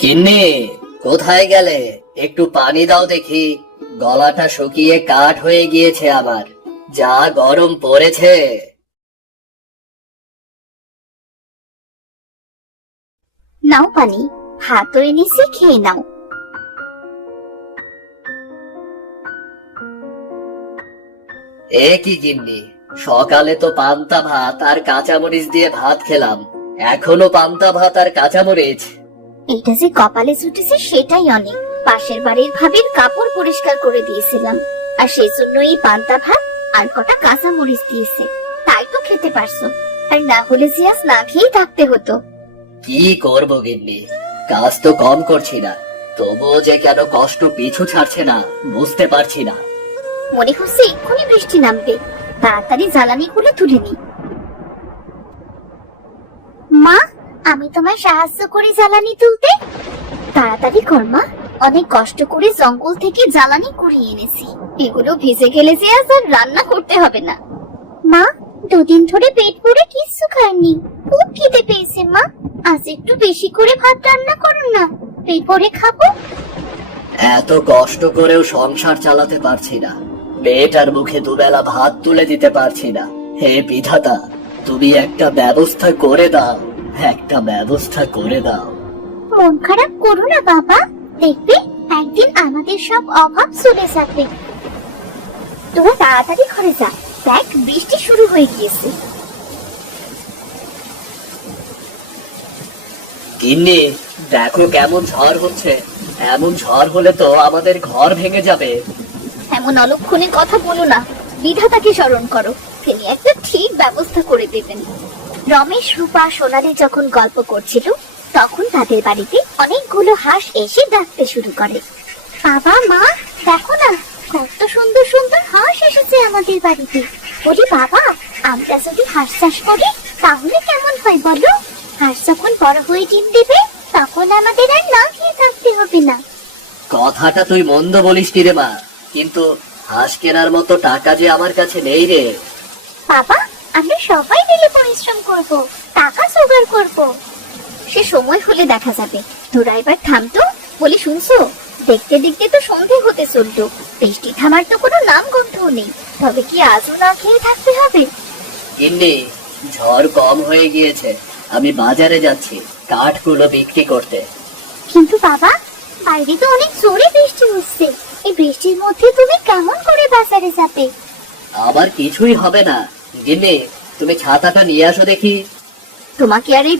কিন্নি, কোথায় গেলে? একটু পানি দাও দেখি। গলাটা শুকিয়ে কাঠ হয়ে গিয়েছে আমার, যা গরম পড়েছে। নাও পানি, ভাতও এনেছি, খেয়ে নাও। এ কি গিন্নি, সকালে তো পান্তা ভাত আর কাঁচামরিচ দিয়ে ভাত খেলাম, এখনো পান্তা ভাত আর কাঁচামরিচ? এটা যে কপালে জুটেছে সেটাই অনেক। পাশের বাড়ির ভাবির কাপড় পরিষ্কার করে দিয়েছিলাম, আর সেই জন্য এই পান্তা ভাত আর কটা কাঁচা মরিচ দিয়েছে, তাই তো খেতে পারছো। আর না হলে যে আজ না খেয়েই থাকতে হতো। কি করব গিন্নি, কাজ তো কম করছি না, তবুও যে কেন কষ্ট পিছু ছাড়ছে না বুঝতে পারছি না। মনে হচ্ছে এক্ষুনি বৃষ্টি নামবে, তাড়াতাড়ি জ্বালানি গুলো তুলে নি। মা, আমি তোমায় সাহায্য করি জ্বালানি তুলতে। তাড়াতাড়ি কর মা, অনেক কষ্ট করে জঙ্গল থেকে জ্বালানি কুড়িয়ে এনেছি, এগুলো ভিজে গেলে যে আজ আর রান্না করতে হবে না। মা, দুদিন ধরে পেট পুড়ে কিচ্ছু খাইনি, খুব খিদে পেয়েছে মা। আজ একটু বেশি করে ভাত রান্না করো না, পেট ভরে খাবো। এত কষ্ট করেও সংসার চালাতে পারছি না, পেট আর মুখে দুবেলা ভাত তুলে দিতে পারছি না। হে বিধাতা, তুমি একটা ব্যবস্থা করে দাও, একটা ব্যবস্থা করে দাও। মন খারাপ করো না বাবা, দেখবে একদিন আমাদের সব অভাব চলে যাবে। তোরা তাড়াতাড়ি ঘরে যা, দেখ বৃষ্টি শুরু হয়ে গিয়েছে। গিন্নি, দেখো কেমন ঝড় হচ্ছে, এমন ঝড় হলে তো আমাদের ঘর ভেঙে যাবে। এমন অলক্ষণে কথা বলো না, বিধাতাকে স্মরণ করো, তিনি একটা ঠিক ব্যবস্থা করে দেবেন। রমেশ, রূপা, সোনালী যখন গল্প করছিল, তখন তাদের বাড়িতে অনেকগুলো হাঁস এসে ডাকতে শুরু করে। বাবা, মা, দেখো না, কত সুন্দর সুন্দর হাঁস এসেছে আমাদের বাড়িতে। ওরে বাবা, আমরা যদি হাঁস চাষ করি তাহলে কেমন হয় বলো? হাঁস যখন বড় হয়ে ডিম দেবে, তখন আমাদের আর না খেয়ে থাকতে হবে না। কথাটা তুই মন্দ বলিস রে মা, কিন্তু হাঁস কেনার মতো টাকা যে আমার কাছে নেই রে। বাবা, আমরা সবাই মিলে পরিশ্রম করব, টাকা জোগাড় করব। সে সময় হলে দেখা যাবে। তোরা এবার থামতো বলে শুনছো? দেখতে দেখতে তো সন্ধে হতে চললো, বৃষ্টি থামার তো কোনো নাম গন্ধও নেই। তবে কি আজও না খেয়ে থাকতে হবে? গিন্নি, ঝড় কম হয়ে গিয়েছে, আমি বাজারে যাচ্ছি কাঠগুলো বিক্রি করতে। কিন্তু বাবা, বাইরে তো অনেক জোরে বৃষ্টি হচ্ছে, এই বৃষ্টির মধ্যে তুমি কেমন করে বাজারে যাবে? আবার কিছুই হবে না। গিন্নি, তুমি ছাতাটা নিয়ে আসো দেখি। তোমাকে আর এই